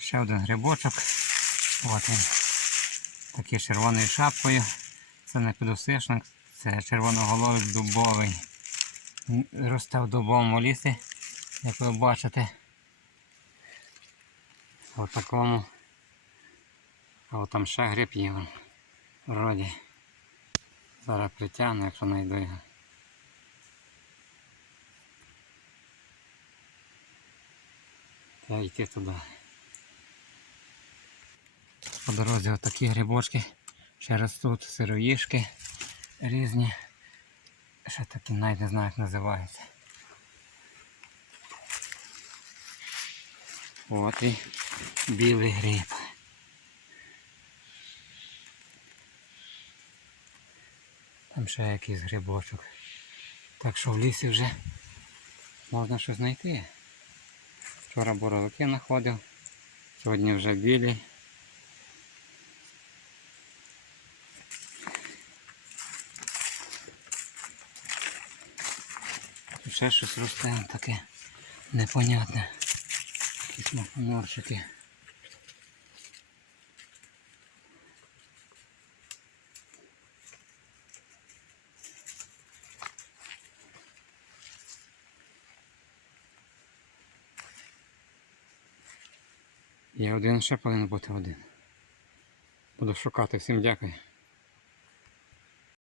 Ще один грибочок. От він. Такий червоною шапкою. Це не підосишник, це червоноголовик дубовий. Росте в дубовому лісі, як ви бачите. В такому. А от там ще гриб є. Вроді. Зараз притягну, якщо знайду його. Треба йти туди. По дорозі отакі грибочки. Ще ростуть сироїшки різні. Ще такі навіть не знаю, як називаються. От і білий гриб. Там ще якийсь грибочок. Так що в лісі вже можна щось знайти. Вчора боровики знаходив, сьогодні вже білі. Ще щось росте таке непонятне. Якісь мухоморчики. Є один ще повинен бути один. Буду шукати. Всім дякую.